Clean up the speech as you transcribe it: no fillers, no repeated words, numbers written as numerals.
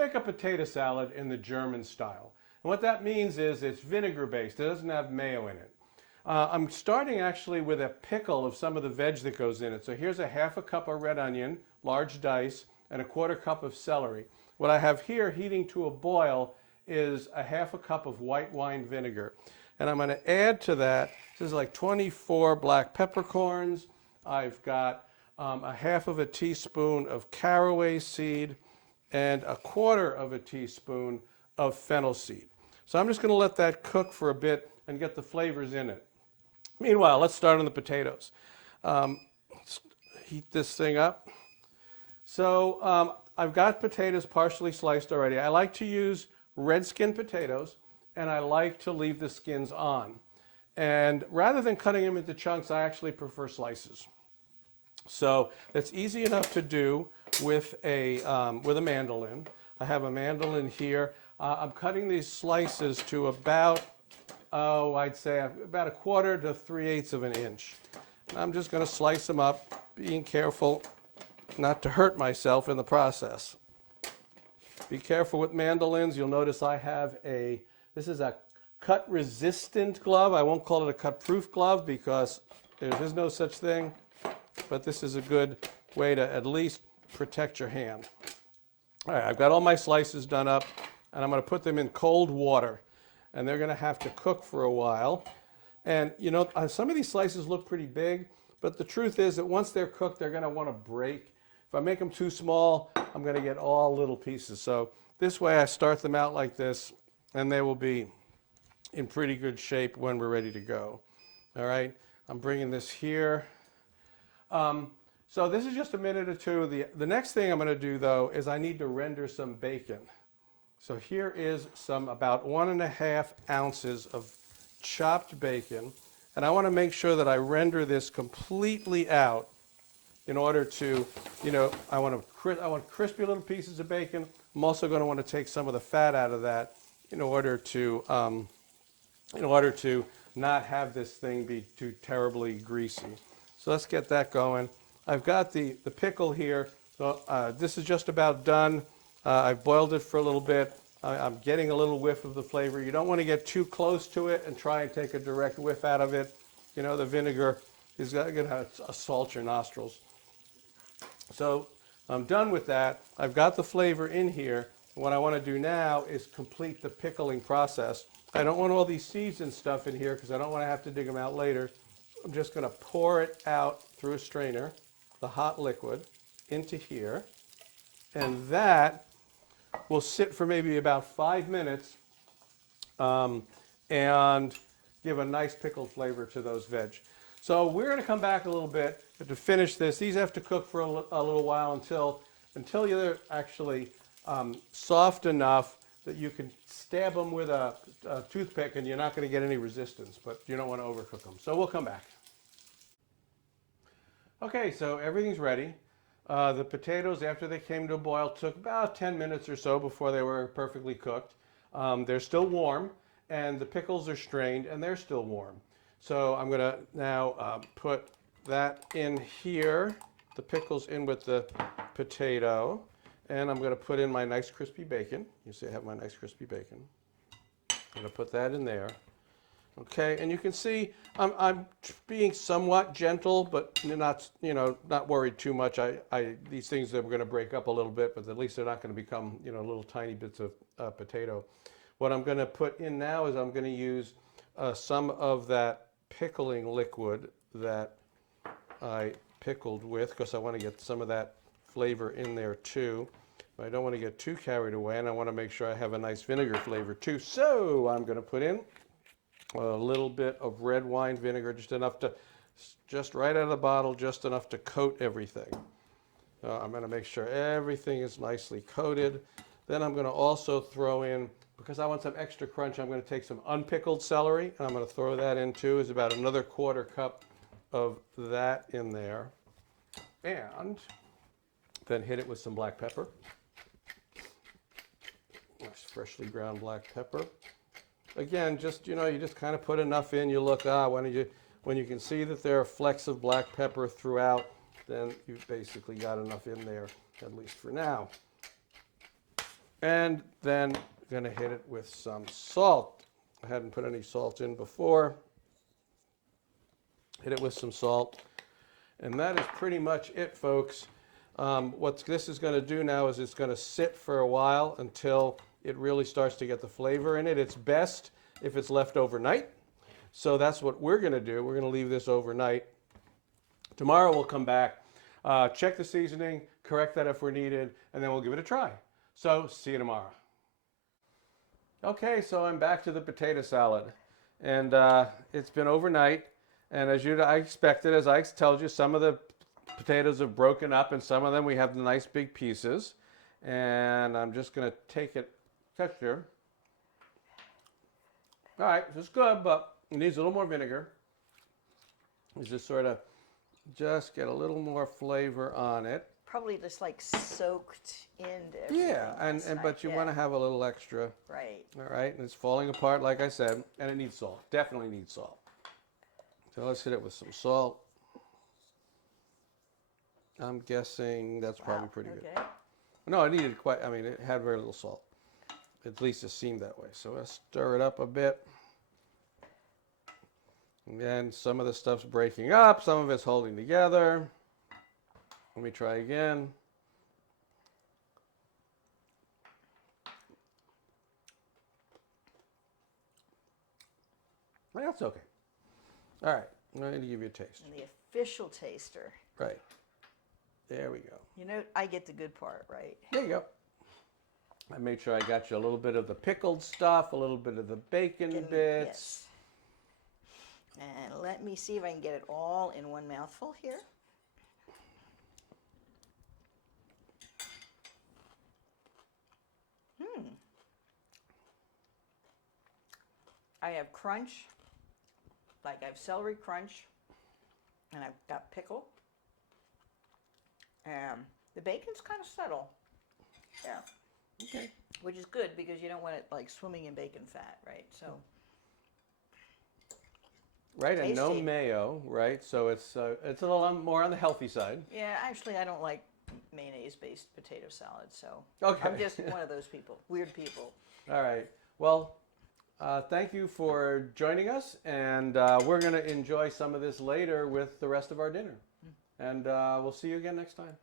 make a potato salad in the German style. And what that means is it's vinegar based. It doesn't have mayo in it. I'm starting actually with a pickle of some of the veg that goes in it. So here's a half a cup of red onion, large dice, and a quarter cup of celery. What I have here heating to a boil is a half a cup of white wine vinegar. And I'm going to add to that, this is like 24 black peppercorns. I've got a half of a teaspoon of caraway seed and a quarter of a teaspoon of fennel seed. So I'm just going to let that cook for a bit and get the flavors in it. Meanwhile, let's start on the potatoes. Let's heat this thing up. So I've got potatoes partially sliced already. I like to use red skin potatoes, and I like to leave the skins on. And rather than cutting them into chunks, I actually prefer slices. So it's easy enough to do with a mandolin. I have a mandolin here. I'm cutting these slices to about, I'd say about a quarter to 3/8 of an inch. And I'm just going to slice them up, being careful not to hurt myself in the process. Be careful with mandolins. You'll notice I have this is a cut-resistant glove. I won't call it a cut-proof glove because there is no such thing, but this is a good way to at least protect your hand. All right, I've got all my slices done up, and I'm going to put them in cold water, and they're going to have to cook for a while. And you know, some of these slices look pretty big, but the truth is that once they're cooked, they're going to want to break. If I make them too small, I'm going to get all little pieces. So this way I start them out like this, and they will be in pretty good shape when we're ready to go. All right, I'm bringing this here. So this is just a minute or two. The next thing I'm going to do, though, is I need to render some bacon. So here is some about 1.5 ounces of chopped bacon. And I want to make sure that I render this completely out in order to, you know, I want crispy little pieces of bacon. I'm also going to want to take some of the fat out of that in order to not have this thing be too terribly greasy. So let's get that going. I've got the pickle here. So this is just about done. I've boiled it for a little bit. I'm getting a little whiff of the flavor. You don't want to get too close to it and try and take a direct whiff out of it. You know, the vinegar is going to assault your nostrils. So I'm done with that. I've got the flavor in here. What I want to do now is complete the pickling process. I don't want all these seeds and stuff in here because I don't want to have to dig them out later. I'm just going to pour it out through a strainer, the hot liquid, into here. And that will sit for maybe about 5 minutes and give a nice pickled flavor to those veg. So we're going to come back a little bit to finish this. These have to cook for a little while until they're actually soft enough that you can stab them with a toothpick and you're not going to get any resistance, but you don't want to overcook them. So we'll come back. Okay, so everything's ready. The potatoes, after they came to a boil, took about 10 minutes or so before they were perfectly cooked. They're still warm, and the pickles are strained, and they're still warm. So I'm going to now put that in here, the pickles in with the potato, and I'm going to put in my nice crispy bacon. You see I have my nice crispy bacon. I'm going to put that in there. Okay, and you can see I'm being somewhat gentle, but not worried too much. These things are going to break up a little bit, but at least they're not going to become little tiny bits of potato. What I'm going to put in now is I'm going to use some of that pickling liquid that I pickled with, because I want to get some of that flavor in there too. But I don't want to get too carried away, and I want to make sure I have a nice vinegar flavor too. So I'm going to put in a little bit of red wine vinegar, just right out of the bottle, just enough to coat everything. I'm going to make sure everything is nicely coated. Then I'm going to also throw in, because I want some extra crunch, I'm going to take some unpickled celery, and I'm going to throw that in too. It's about another quarter cup of that in there. And then hit it with some black pepper. Nice freshly ground black pepper. Again, you just kind of put enough in. You look, when you can see that there are flecks of black pepper throughout, then you've basically got enough in there, at least for now. And then I'm going to hit it with some salt. I hadn't put any salt in before. Hit it with some salt. And that is pretty much it, folks. What this is going to do now is it's going to sit for a while until it really starts to get the flavor in it. It's best if it's left overnight. So that's what we're going to do. We're going to leave this overnight. Tomorrow we'll come back, check the seasoning, correct that if we're needed, and then we'll give it a try. So see you tomorrow. Okay, so I'm back to the potato salad. And it's been overnight. And as I expected, as I told you, some of the potatoes have broken up, and some of them we have the nice big pieces. And I'm just going to take it texture. All right, this is good, but it needs a little more vinegar. It's just sort of just get a little more flavor on it. Probably just like soaked into everything. Yeah, but you want to have a little extra. Right. All right, and it's falling apart, like I said, and it needs salt. Definitely needs salt. So let's hit it with some salt. I'm guessing that's probably pretty good. No, it needed quite, I mean, it had very little salt. At least it seemed that way. So let's stir it up a bit. And then some of the stuff's breaking up, some of it's holding together. Let me try again. That's okay. All right, I'm going to give you a taste. And the official taster. Right. There we go. You know, I get the good part, right? There you go. I made sure I got you a little bit of the pickled stuff, a little bit of the bacon bits. Yes. And let me see if I can get it all in one mouthful here. I have crunch, like I have celery crunch, and I've got pickle. The bacon's kind of subtle. Yeah. Okay. Which is good because you don't want it like swimming in bacon fat, right? So. Right, Tasty. and no mayo, right? So it's a little more on the healthy side. Yeah, actually, I don't like mayonnaise-based potato salad, so okay. I'm just one of those people, weird people. All right. Well, thank you for joining us, and we're going to enjoy some of this later with the rest of our dinner. And we'll see you again next time.